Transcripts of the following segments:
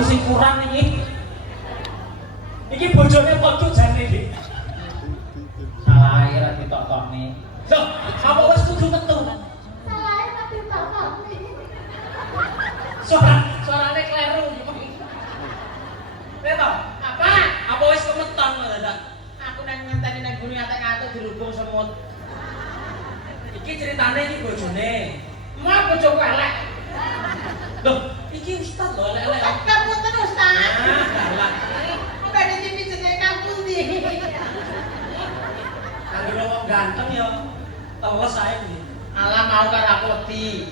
Sing kurang iki. Iki bojone podo jane iki. Salah ora ditok-tokne. Loh, apa wis kudu metu? Salah ora ditok-tokne. Suarane kleru iki. Beto, apa wis kemeton kok dadak? Aku nang ngenteni nang gune atek-atek dirubung semut. Iki ceritane iki bojone. Mau bojoku elek. Loh, iki ustaz lho elek-elek. Kamu terus Ustaz. Lah. Kok ada TV jenenge kampung ndi? Anggere wong ganteng ya teles ae iki. Alah mau karo aku wedi.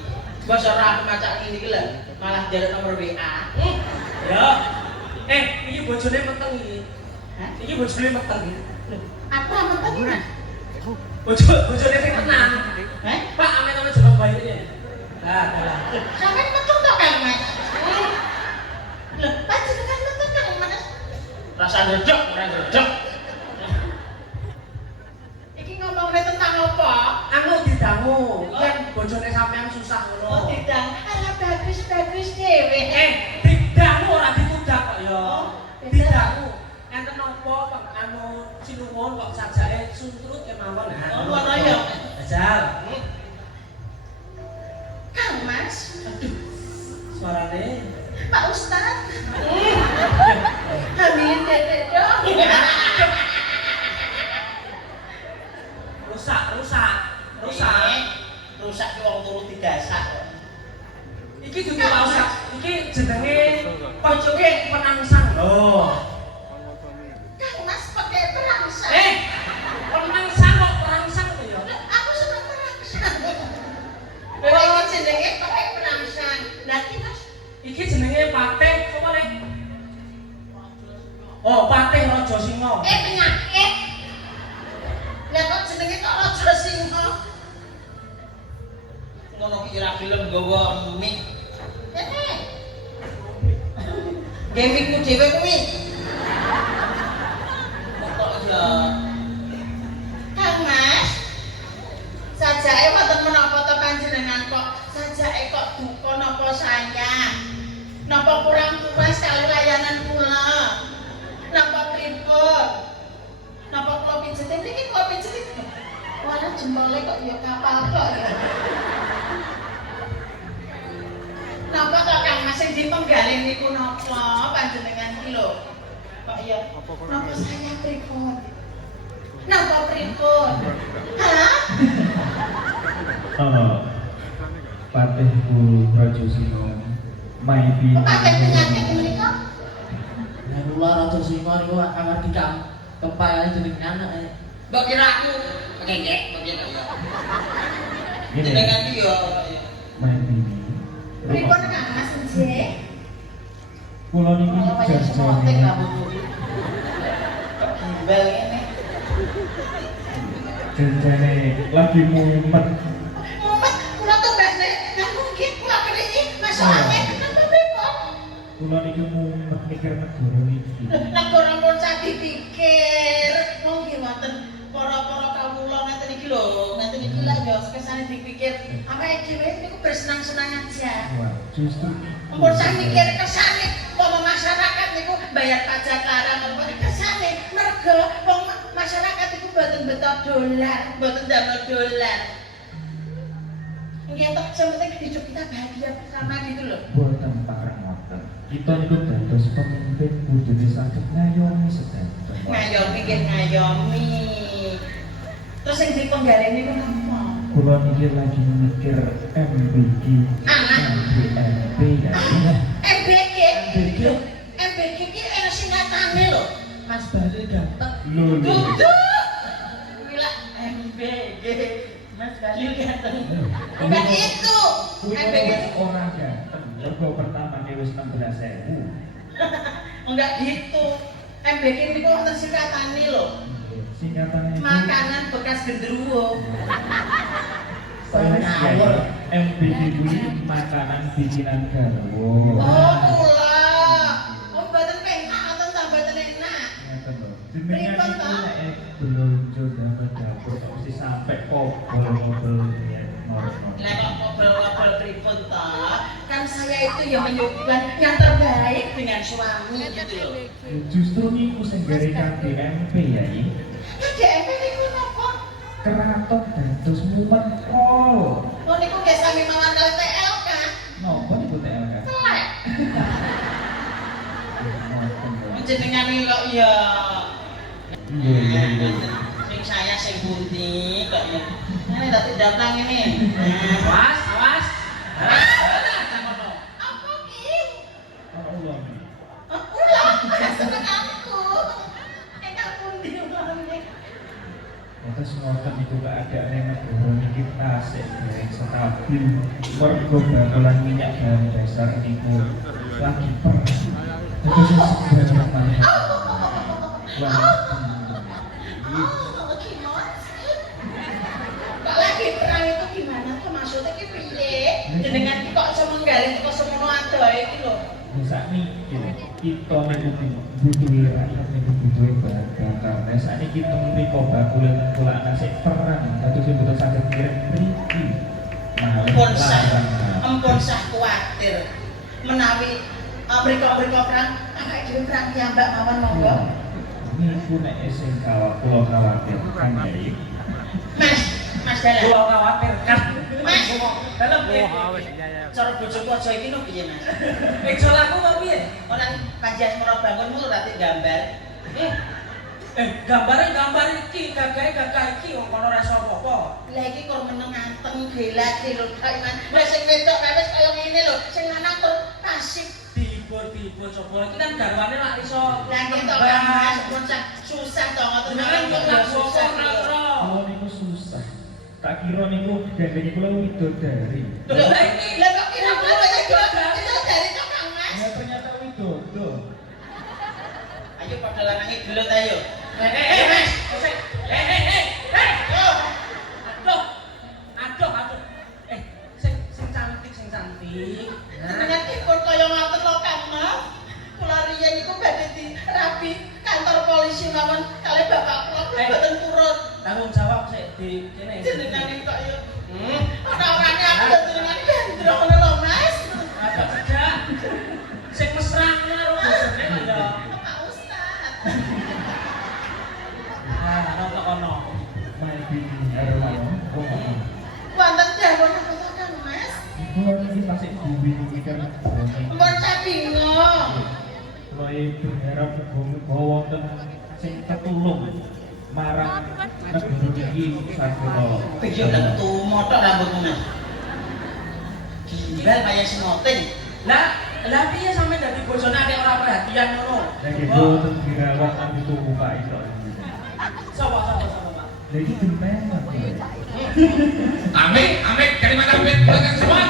Bos ora aku macak ngene iki lho, malah njaluk nomor WA. Ya. Iki bojone meteng iki. Hah? Iki bojone meteng iki. Aku ora meteng Mas. Bojone sing tenang. Pak ame nomor jebak bayi iki. Lah. Sampeyan metu to Kang Mas? Lho, panjenengan metu Kang Mas. Rasa ndredeg, ora ndredeg. Iki ngomongnya tentang apa? Anu didangu, kan bojone sampean susah ngono. Oh, tidak. Ala bagus-bagus dhewe. Didangu ora ditudak kok ya. Didangu. Enten napa kok anu sinuwun kok sajake suntrut kemawon. Oh, ngono ya. Ajal. Kang Mas. Aduh. Suarane Pak Ustaz. Amin dedek dong. Rusak ki wong turu digasak. Iki dudu rusak. Iki jenenge pojoke penangsang. Loh. Kang Mas pakai perangsang. Penangsang kok perangsang to ya? Aku seneng perangsang. Oh, jenenge pakai perangsang. Lah iki Mas. Iki jenenge patih apa nek? Oh, patih raja singa. Penyakit. Lah kok jenenge kok raja singa? Ngono ki ora film nggawa mik. Gamingku dhewe kuwi. Kok ya. Kang Mas. Sajake wonten menapa to panjenengan kok sajake kok duka napa sayang? Napa kurang puas kali layanan kula? Napa pripun? Napa kula pijetin iki kok pijetin? Walah jempole kok ya kapal kok ya. Napa kok Kang Mas sing dipenggalih niku napa panjenengan iki lho? Kok ya napa saya pripun? Napa pripun? Hah? Patihku Raja Singa Maipi. Pakai penyakit menika? Ya kula Raja Singa niku akan dikempayane jeneng anak. Mbok kira aku ngengek mungkin ya. Gini, Jenengan iki ya Maipi. Pripun Kang Mas nggih? Kula niki Kaya semotek jajane. kamu. Kok gimbal ngene? Jajane lagi mumet. Mumet kula tumbasne nang mungkin kula keriki masalahnya kenapa pripun? Kula niki mumet mikir negara niki. Negara pun sak dipikir. Wong nggih wonten para-para kawula ngeten iki lho, ngeten iki lah ya kesane dipikir. Awake dhewe niku bersenang-senang aja. Wah, justru Ampun saya mikir kesane wong masyarakat niku bayar pajak larang apa kesane mergo wong masyarakat iku mboten beto dolar, mboten damel dolar. Nggih tok sementing hidup kita bahagia bersama gitu loh. buatan parang ngoten. Kita niku dados pemimpin kudune saged ngayomi sedanten. Ngayomi nggih ngayomi. Terus sing dipenggalih niku napa? Kula niki lagi mikir MBG. Anak. MBMP ya. MBG. MBG ki ana singkatane lho. Mas Bali ganteng. Lho. Dudu. Gila MBG. Mas Bali ganteng. Bukan itu. MBG itu orang ganteng. Rego pertama wis 16.000. enggak gitu. MBG itu wonten singkatane lho. Singkatannya itu Makanan bekas gendruwo. ngawur. MBG kuwi makanan bikinan garwo. Oh, kula. Oh, mboten penak, mboten tambah enak. Ngeten lho. Jenengan Pripun, iku Pak? nek belum muncul dapat dapur mesti sampai kobol-kobol ya normal. Lah kok ngobrol-ngobrol pripun toh? Kan saya itu yang menyuguhkan yang terbaik dengan suami gitu loh. Justru niku sing gare KDMP ya iki. KDMP niku napa? Keraton dados mumet kol. Oh niku nggih sami mawon kali TL kan? Napa niku TLK? Telek. Ngoten. Jenengane kok ya Iya. sing saya sing pundi kok ya. Ini tak datang ini. Awas, awas. Apa ki? Allah. Ulah, seneng aku. Enak pundi ulange. Terus ngoten iku keadaan negara niki tasik dereng stabil. Mergo bakalan minyak bahan dasar niku lagi perang. Terus sebenarnya malah. Wah. Kok lagi perang itu gimana tuh maksudnya ki piye? Jenengan ki kok iso menggali kok semono adohe iki lho. Bisa mikir, kita niku butuh rakyat niku butuh bahan bakar. Nah saat ini kita ngriko bakulan kulaan asik perang, tapi sing butuh saged kirim mriki. Ampun sah kuwatir. Menawi mriko-mriko perang, awake dhewe perang piyambak mawon monggo. Niku nek sing kula khawatir kan ya. Mas Dalan. Gua khawatirkan. Mas. Dalam Cara bojoku aja iki lho piye Mas? Ekso laku kok piye? Ora Panji Asmara bangun mulu rati gambar. Gambar iki, gagah iki wong kono ora iso apa-apa. Lah iki kok meneng anteng gelat lho Iman. Lah sing wedok kae wis kaya ngene lho, sing lanang tur pasif. Tibur coba iki kan garwane lak iso. Lah ketok kan Mas, bocah susah to ngoten Jangan kok lak susah. Kalau niku susah. Tak kira niku gandeng kula widodari. Lah kok kira-kira itu dari to Kang Mas? Ya ternyata widodo. Ayo padha lanange gelut ayo. Mas. Oh, Aduh. Sing cantik. jenengan dipun kaya ngoten lho Kang Mas. Kula riyen niku badhe dirabi kantor polisi mawon kali bapak kula boten purun. Tanggung jawab sik di kene. Jenengan kok yo. Ora-orane aku yo jenengan gandrung ngono lho Mas. Ada tidak? Sing mesra ngono karo bojone lho. Pak Ustaz. Ono tok ono. Maybe Herwan. Wonten dawuh apa to Kang Mas? Kula niki tasik bingung mikir. Mbon saya bingung. Kula iki berharap muga wonten sing ketulung marang negara iki sakula. Piye nang tumotok rambutmu Mas? Gimbal kaya semoting. Lah piye sampe dadi bojone nek ora perhatian ngono? Lagi boten dirawat tapi tuku Pak itu. Sapa Pak? Lagi genteng Pak. Amik, Kalimantan Barat, belakang semua.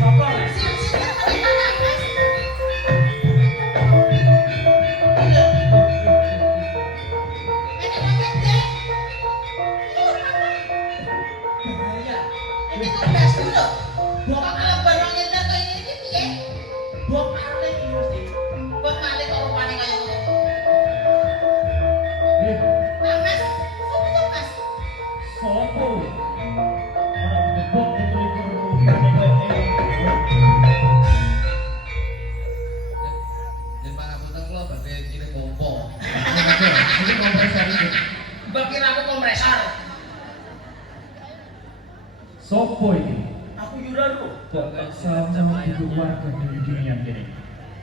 Sapa lek? Sini menika Kang Mas. Ini mangkat deh. Bahaya. Ini tugas dulu. Kok kalau barang itu kayak gini piye? Bok arep iki mesti. Buat malih kok rupane kaya ngono. Eh, Nah, Mas, sopo to, Mas? sopo? Orang gebok betul-betul Dan pangapunten kula badhe kirim pompo. Ini kompresor itu. Mbok kira aku kompresor. Sopo ini? Aku yuran kok. Kok sama hidup warga di dunia ini?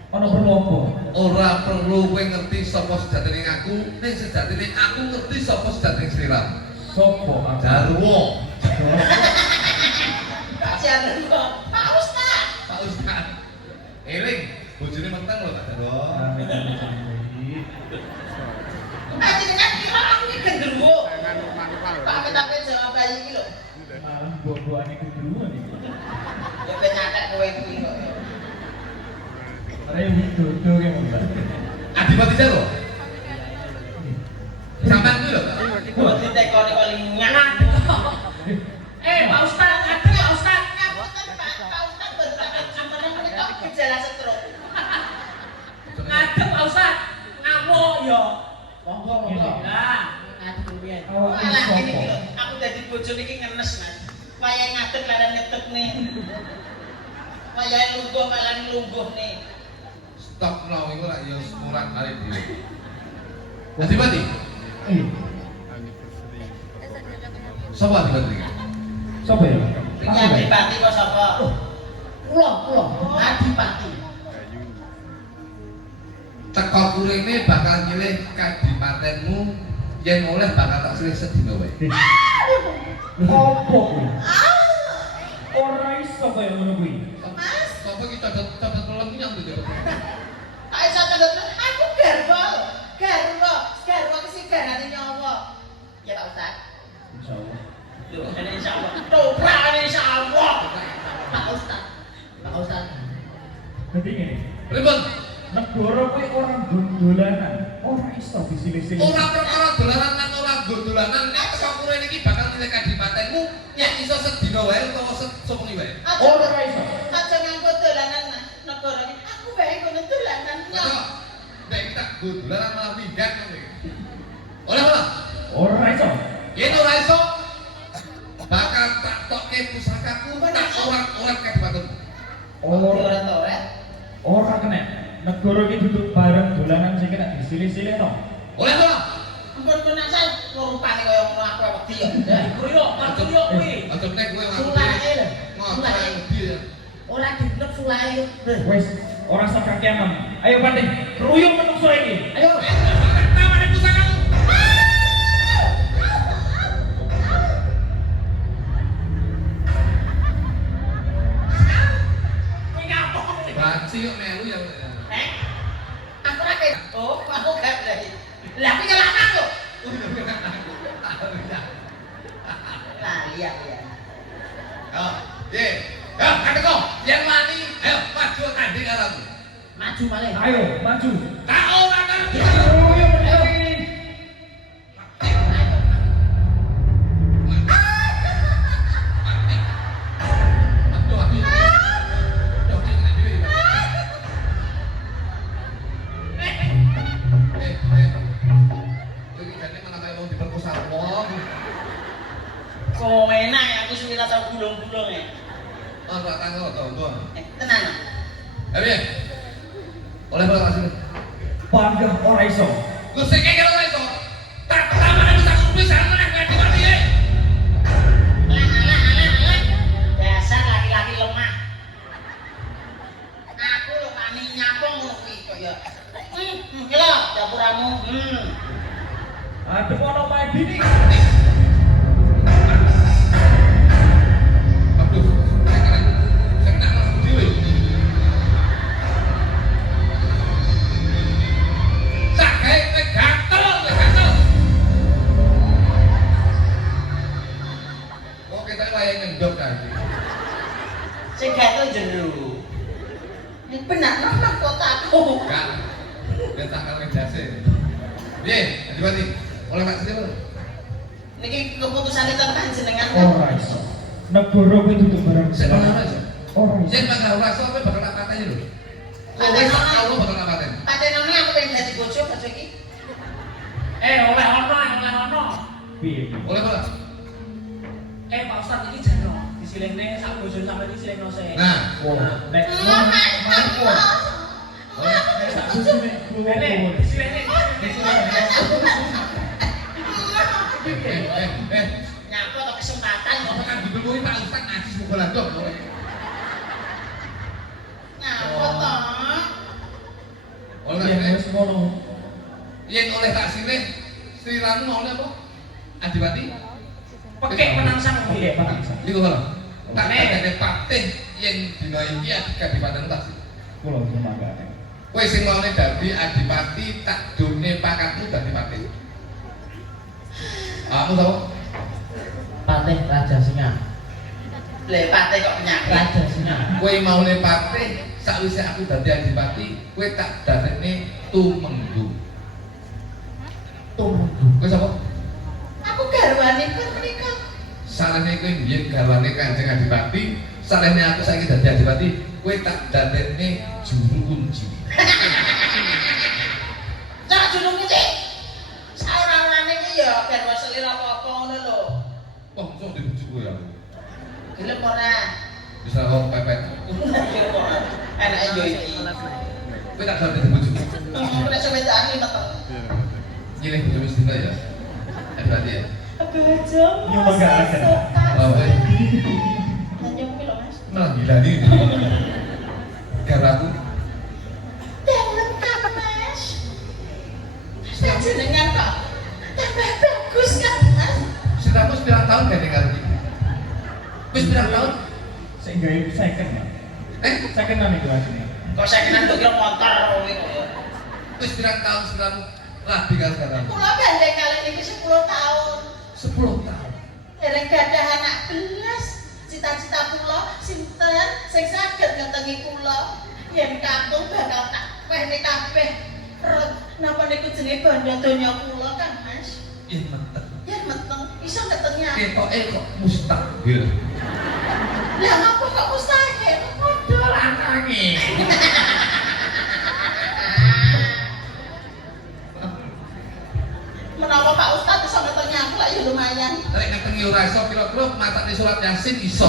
Ono perlu apa? Ora perlu kowe ngerti sapa sejatine aku, ning sejatine aku ngerti sapa sejatine sliramu. Sopo aku? Darwo, Tak jalan kok. Pak Ustaz. Pak Ustaz. Eling, bojone meteng lho Pak Darwo. Panjenengan kira aku iki genderuwo. Pak amit-amit jawab bayi iki lho. Malah buah-buahan itu dulu nih. Ya ben nyatek kowe iki kok. Ada yang widodo yang mbak. Adipati Jawa. Sampeyan kuwi lho. Kok ditekoni kok lingan. Pak Ustaz, ngadeg Pak Ustaz. Ngapunten Pak, Pak Ustaz berbakat jumeneng menika gejala stroke. Ngadeg Pak Ustaz. Ngamuk ya. Monggo monggo. Lah, Aduh piye? Awak Malah ini ini sopo? lho, aku dadi bojo niki ngenes, Mas. Wayahe ngadeg laran ngetutne. Wayahe lungguh malah nglungguhne. Stop now iku lak ya semuran kali dhewe. Adipati, Eh, sapa Adipati iki? sopo ya? Iki Adipati kok sapa? Kula Adipati. Teko kurene bakal nyilih kadipatenmu yen oleh bakal tak silih sedina wae. Opo kuwi? Ora iso kaya ngono kuwi. Sapa iki cocok pelem nyang to. Tak iso cendet aku garwa. Garwa kesigarane nyawa. Ya Pak Ustaz. Insyaallah. Lho, ini insyaallah. Toprak ini insyaallah. Pak Ustaz. Dadi ngene. Pripun? Negara kuwi ora dolanan, ora iso disilih-silih. Ora perkara dolanan lan ora dolanan nek teko kurene iki bakal nyilih kadipatenmu yen iso sedina wae utawa sewengi wae. Ora iso. Aja nganggo dolanan Mas. Negara iki aku wae ngono dolanan. Kok nek kita dolanan malah pinggang ngono iki. Oleh ora? Ora iso. Yen ora iso bakal tak tokke pusakaku tak orang-orang kadipatenmu. Ora ora kena. Negara iki duduk bareng dolanan sing kena disilih-silih to. Oleh ora? Ampun penasa rupane kaya ngono aku wedi ya. kruyuk, kruyuk kuwi. Aja nek kowe Sulae lho. ngono wedi ya. Ora diblek sulae. Wes, ora sak kakean. Ayo Pati, ruyung menungso iki. Ayo. Tawane pusakamu. Kuwi ngapa? Baci kok melu ya. Aku ra kayak oh, aku gak berani. Lah aku ya lanang kok. Lali aku ya. Ye, kata kau, yang wani, ayo maju tanding karo aku. Maju malih. Ayo, maju. Tak ora kan. Ruyung menungso iki. Aduh, aduh. Aduh, kena dhewe. Kowe iki jane malah kaya wong diperkosa wong. Kok enak ya aku suwi tau gulung-gulung ya. Ora tanggo to. Tenan. Ayo. Oleh bola kasih. Panggah ora iso. Lu sing kira ora iso. Tak tamane bisa kupisan meneh kowe Adipati. Alah. Dasar laki-laki lemah. Aku lho wani nyapong ngono kuwi kok ya. Iki lho dapuramu. Adem ono mae bini. Aduh, saya kena langsung dhewe. Sak gawe kowe gatel. Oh, kita layak ngendok kan. Sing gatel jero. Ini benar nama kotaku. Enggak. Ben tak karo jase. Piye, Adipati? Oleh Pak Siti. Niki keputusan tentang panjenengan. Ora iso. Negara kuwi duduk bareng Sik ora dolanan. iso. Ora iso. Yen bakal ora iso kowe bakal tak pateni lho. Kowe sak tau bakal tak pateni. Patenane aku pengen dadi bojo iki. Oleh ono. Piye? Oleh bola. Pak Ustaz iki jeno disilihne sak bojone sampe disilihno sik. Nah, Wah, nek mampu. Nek sak susune Bene, kuwi. disilihne. Nyapa to kesempatan kok. Apa kan dibeli Pak Ustaz ngaji semoga landok. Nyapa to? Oleh Yen wis ngono. yen oleh tak silih sliramu mau apa? Adipati. Pekek penangsang Oke, piye? Pak. Niku kalau tak dadene patih yen dina iki Adipati tak sih. Kula sumangga. Kowe sing maune dadi Adipati tak done pakatmu dadi patih. Kamu tahu? Patih Raja Singa. Lepate kok penyakit. Raja Singa. Kowe maune patih sakwise aku dadi Adipati, kowe tak dadekne tumenggung. Tumenggu. Kowe sapa? Aku garwane pun menika. Salahne kowe biyen garwane Kanjeng Adipati, salahne aku saiki dadi Adipati, kowe tak dadekne juru kunci. Cak junung iki. Gelem ora? Bisa kok pepet. Enake yo iki. Kowe tak sampe bojo. Nek sepedane meteng. Nyilih bojo wis dina ya. Berarti ya. Bojo. Nyumbang gak ada. Oh, weh. Tanjung ki lho, Mas. Malah gila nih. Garaku. Dalam Kang Mas. Panjenengan kok tambah bagus Kang Mas. Sitamu sepirang tahun gak nih karo iki? Wis pirang tahun? Sehingga itu second, Pak. Second nih kelasnya. Kok sakenan kok kira motor kowe kok. Wis pirang tahun sitamu rabi karo garamu? Kula gandeng kalih niki 10 tahun. 10 tahun. Dereng gadah anak belas. Cita-cita kula sinten sing saged ngetengi kula yen kakung bakal tak wehne kabeh. Napa niku jenenge bandha donya kula Kang Mas? Yen meteng. Yen meteng iso ngetengi aku. Ketoke kok mustahil. Lah ngapa kok mustahil? Padha Lanange. menawa Pak Ustadz iso ngetengi aku lah ya lumayan. Nek ngetengi ora iso kira-kira matane surat Yasin iso.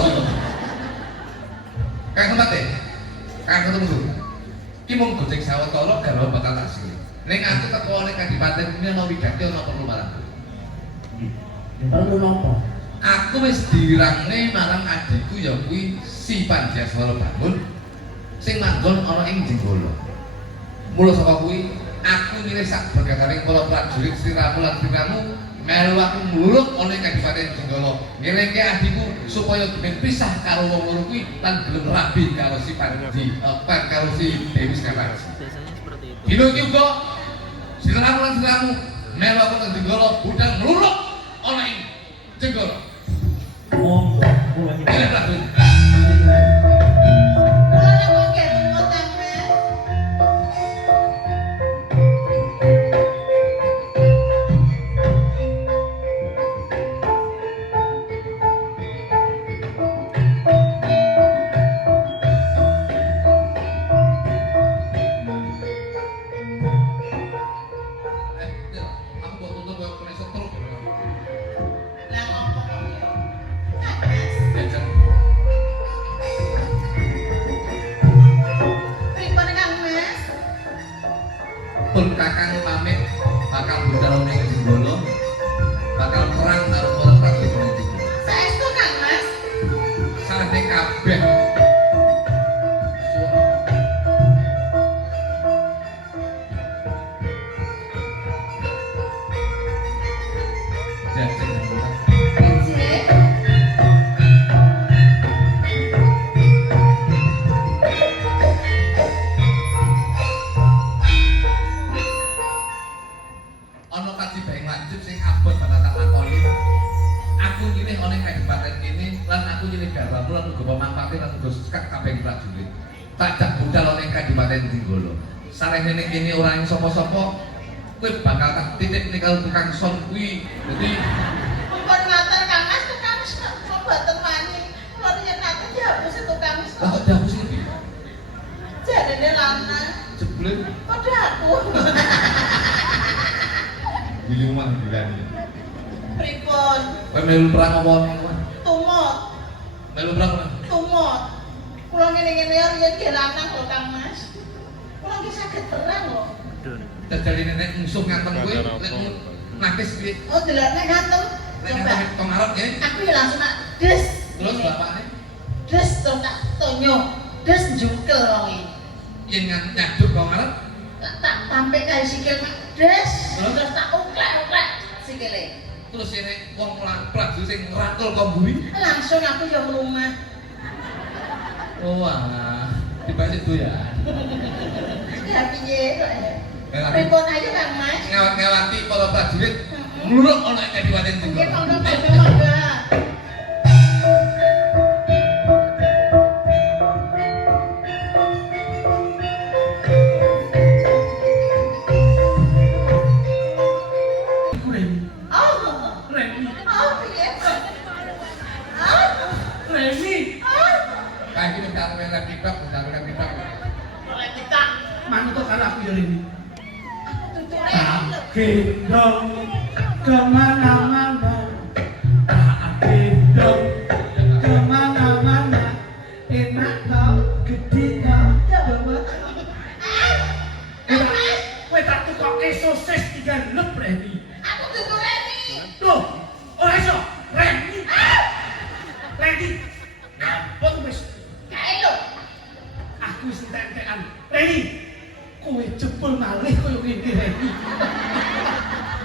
Kang Mate. Kang ketemu. Ki mung gojek sawetara garwa bakal tasih. Ning aku teko ning kadipaten ini ana wigati ana perlu marang. Perlu nopo? Aku wis dirangne marang adikku ya kuwi si Panjaswara Bangun sing manggon ana ing Jenggala. Mula saka kuwi aku milih sak berkakaring para prajurit sliramu lan sliramu melu aku mluluk ana ing Kadipaten Jenggala. Ngelingke adikku supaya ben pisah karo wong loro kuwi lan gelem rabi karo si Panji, karo si Dewi Sekartaji. Dino iki uga sliramu lan sliramu melu aku nang Jenggala budal mluluk ana ing Jenggala. Monggo, kula iki. Kira Prabu. Kula nek wong kene Kang Mas. Aku mau tutup koyo kene setruk. Lah ngopo kok yo? Kang Mas. Jajan. Pripun Kang Mas? Pun kakang pamit bakal budal ning Jenggala bakal perang karo para prajurit ning Jenggala. Saestu Kang Mas. Saleh kabeh. Jajan. Nggih. Ana katibaing lanjut sing abot bakal tak lakoni. Aku nyilih ana ing kadipaten kene lan aku nyilih garwamu lan uga pamangpate lan uga sekak kabeh prajurit. Tak jak budal ana ing kadipaten Jenggala. Salehne ning kene ora ing sapa-sapa, kowe bakal tak titip ning karo tukang son kuwi. Dadi Mumpun ngaten Kang Mas, tukang Mas kula boten wani. Kula yen ngaten dihapusi tukang Mas. lah kok dihapus iki? Jarene lanang. Jebule Padha aku. Biliuman bilani. Pripun? Kowe melu perang apa ning kowe? Tumut. Melu perang apa? Tumut. Kula ngene-ngene riyen ge lanang lho Kang Mas. Kula ki saged perang lho. Dadi nek musuh ngantem kowe nek nakis piye? Oh, delokne ngantem. Nek Coba. ngantem pengarep ya. Aku ya langsung nak des. Terus bapakne Des to tak tonyo. Des njukel wong iki. yen nyaduk kok ngarep Tak tampik kae sikil mak des. Terus? Terus tak uklek-uklek sikile. terus yen wong prajurit sing ngrangkul kok mburi. Langsung aku ya mlumah. Oh wah, dibalik itu ya. Ya piye kok ya. Ngawati Pripun aja Kang Mas? ngawati para prajurit mluruk ana ing Kadipaten Nggih Jenggala. monggo monggo. Oh, Remi, oh piye? Ah, Remi. Kae iki wis tak rek TikTok, tak rek TikTok. oleh kita. Manut karo aku ya Remi. Aku tutune Tak gendong kemana-mana. Tak gendong kemana-mana.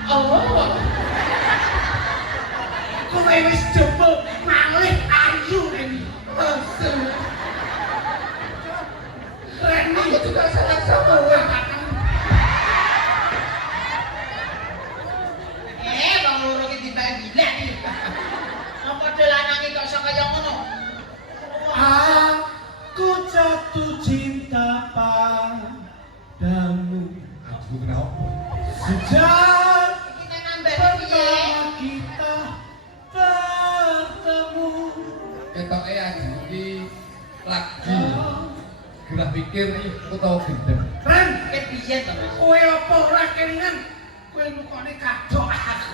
Oh. Kowe wis jebul malih ayu Reni. Reni Aku juga sangat sama kakak. Wong loro iki dibagi gila iki. Apa dolanane kok iso kaya ngono? aku jatuh cinta padamu. Aku kenapa? Sejak Kita nambah piye? pertama kita bertemu. Ketoke aja iki lagi gerah pikir aku tau gendeng. Ren, Ket piye to, Mas? kowe apa ora kelingan? Kowe lukane kadok aku.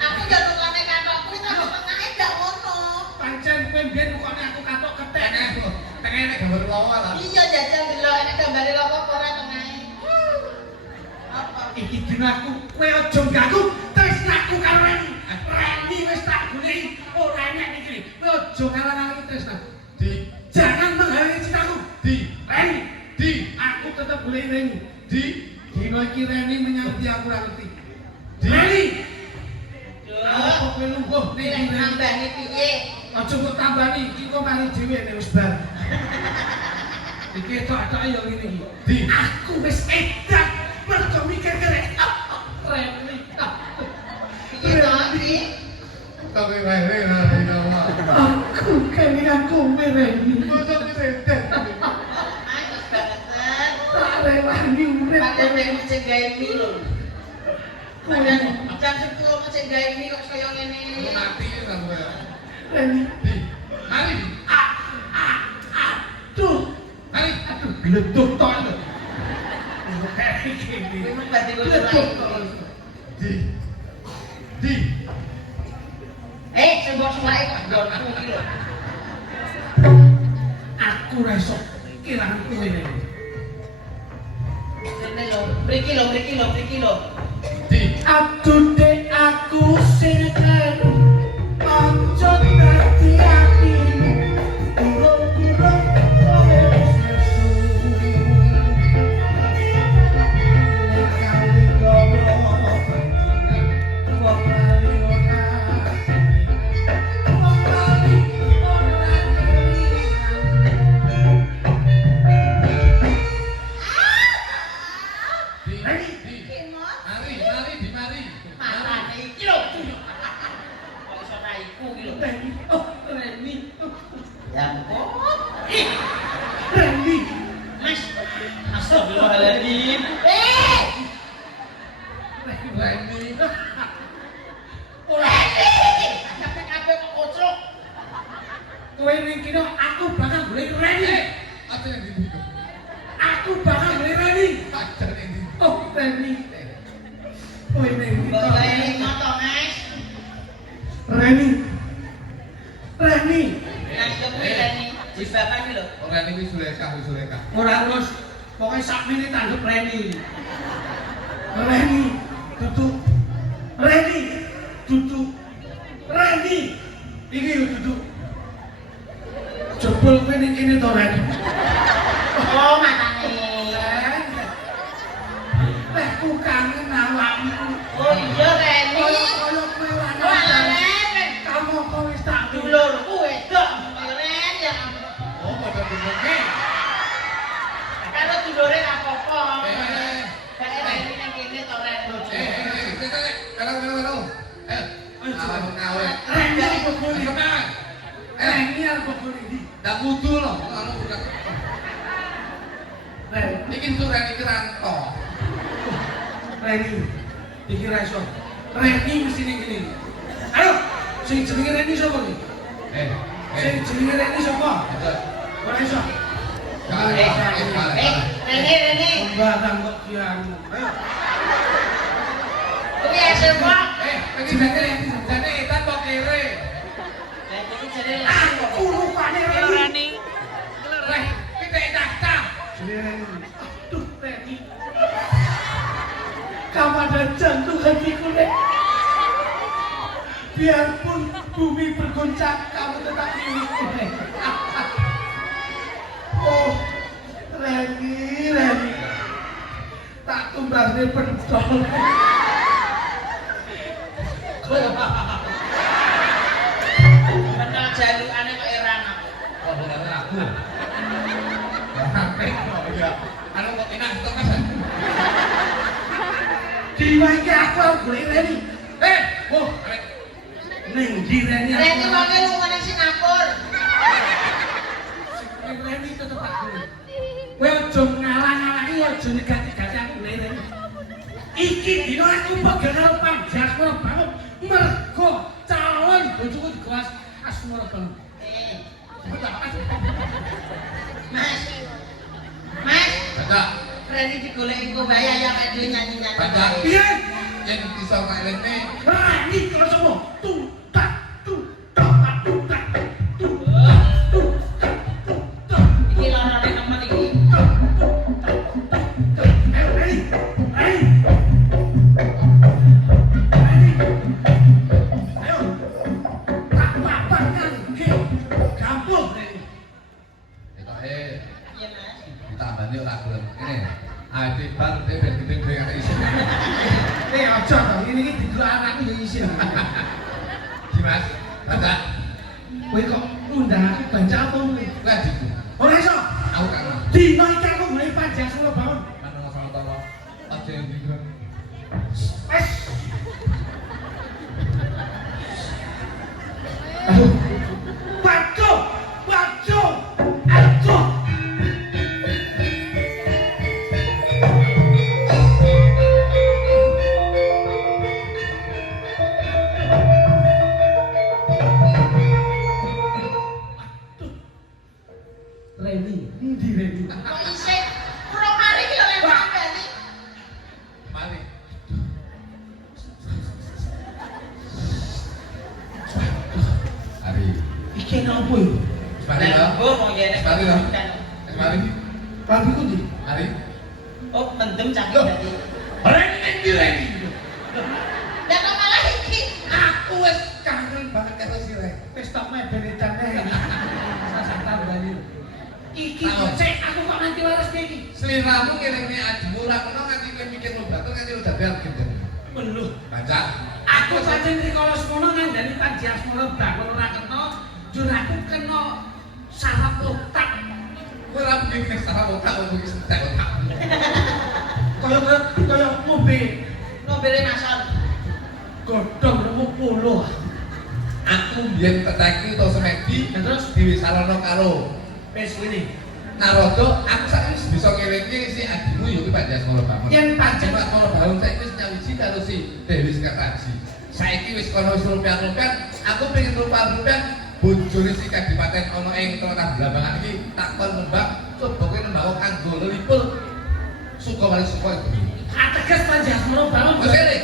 Aku yo nukane katokku itu tengahnya gak ngono. Pancen kowe mbiyen lukane aku kadok ketek. Tengah nek gambar lawa lah. Iya jajal delok enek gambare apa ora tengahe. Apa? Iki dinaku, kowe aja ganggu tresnaku karo Reni. Reni wis tak goleki ora enek iki. Kowe aja ngalang-alangi tresna. Jangan menghalangi cintaku. Reni, aku tetap goleki Reni. Dino iki Reni menyauti aku ora ngerti. Reni, apa kowe lungguh ning Nek Reni? nambahne piye? Aja kok tambani, iki kok mari dhewe nek wis bar. Iki tok-tok yo ngene iki. Aku wis edan mergo mikir kere. Reni. Piye to iki? Tapi wae lah nama. Aku kelingan kowe Reni. Mosok wis edan. Manis banget. Tak rewani urip. Padahal nek mesti gawe mie lho. Padahal jam 10 mesti gawe mie kok kaya ngene. Aku mati sampe. Reni. Mari. Aduh. Mari. Aduh, gleduk tok lho. Kayak gini. Memang berarti kok Gleduk ora tok. Di. sing mbok sulake kok nggonku iki lho. Aku ora iso kelangan kowe Reni. Rene lho, mriki lho. Di. Aduh dek aku sing karo ojo dadi atimu. Urung-urung kowe wis nesu. Kali gowo wong lali ora. Wong lali ora kelingan. Di. Kemot. Mari. Matane iki lho. Kok iso raiku iki lho. Reni, oh Reni, Ya ampun. Reni. Mas, Astagfirullahaladzim. Reni. Ora kabeh kok kocrok. kowe ning kene aku bakal golek Reni. Apa yang di situ? Aku bakal golek Reni. Pacar yang di. Oh, Reni. Kowe Reni. Boleh moto, Mas. Reni. Reni. Mas yo kuwi Reni. Jibakan iki lho. Orang ini Suleka. Ora urus. Pokoke sakmene tanggep Reni. Reni. Tutuk. Reni. Tutuk. Reni. Iki yo tutuk. Jebul kowe ning kene to, Ren. Oh, matane. Ku kangen awakmu. Oh iya Reni. Koyo kowe ora Wah, ngerti. Ren. Kamu kok wis tak Dulurku wedok. Kaya Ren ya ampun. Oh, pada bengoknya. Karo dulure ra apa-apa. Eh. Kae Reni nang kene to Ren. Kalau. Awal. Reni arep golek. Sekarang. Reni arep golek iki. Dak kudu loh, kalau budak. Ren, Iki tuh Reni Keranto. Reni. Iki ra iso. Reni mesti ning kene. Ayo, sing jenenge Reni sapa iki? Sing jenenge Reni sapa? Ora iso. Reni. Sembarang kok kiamu. Ayo. Kuwi SMA. Iki jane etan kok kere. Lah iki jenenge Aku rupane Reni. Reh, pitik tata. Jenenge Reni. Aduh, Reni. Kamu ada jantung hatiku, Ren. Biarpun bumi bergoncang, kamu tetap milikku, Ren. Oh, Reni. Tak tumbasnya pentol. aku. Sampai kok ya. Anu kok enak stok Mas. Diwaki aku golek Reni. Oh, ning ndi Reni? Reni wae lunga ning Singapura. Reni tetep tak golek. Kowe aja ngalah-ngalahi, aja negati-gati aku golek Reni. Iki dina aku pegang karo Panjasmara banget. Mergo calon bojoku di kelas Asmara banget. Mas. Mas, Baca, Reni digoleki kok bayar ya kayak dia nyanyi-nyanyi. baca. Piye? Yen iso kaya rene, Reni kok sopo? Tutak, tutak, tutak, tutak, tutak, tutak. Iki lorone nemen iki. Ayo Reni, Reni. Ayo. Tak paparkan ke kampung Reni. etoke Iya, Mas. ditambani ora gelem. Ngene. Ade bar dhewe gede-gede kate isin. Aja to, ini iki didelok anakku ya isin. Dimas, baca. Kowe kok ngundang aku baca apa kowe? Kuwi adikku. Ora iso. Aku kan Dino iki aku golek Panjasmara bangun. manung sama tolo. Aja yang bingung. Wes. Aduh. Baco, baco. Aduh. Reni, ndi Reni? Kok isih kurang mari iki oleh Reni. Mari. Ari, Iki nopo iki? mari Lah, to. mbok wong yen nek Mari to. Mari. Rabiku ndi? Ari. Oh, pendem cangkem Loh. dadi. Reni ning ndi Reni? Lah kok malah iki. Aku wis kangen banget karo si Reni. Wis tok mebenetan ae. Sasatan bali. Iki Tahu. cek aku kok nganti waras iki. Sliramu ngiringi adimu ora kena nganti kowe mikir lo batur nganti udah beal gitu. Beluh. Baca. Aku pancen rikala semono ngandani Panjasmara bangun ora kena, jur aku kena sarap otak. Kowe ora mungkin salah otak untuk setek otak. Kaya mobil Mobil masal. godhong remuk polo. Aku biyen peteki utawa semedi Dan terus diwisalono karo wis ngene. Narodo, aku saiki wis bisa ngiringi si adimu ya kuwi Panjasmara bangun. Yen pancen Panjasmara bangun saiki wis nyawiji karo si Dewi Sekartaji. Saiki wis kono wis rupiah-rupiah, aku pengen rupiah-rupiah bojone si Kadipaten ana ing Tlatah Blambangan iki tak kon nembak coba kowe nembak kanggo lelipul suka wali suka iki. ateges Panjasmara bangun. Wis ngene.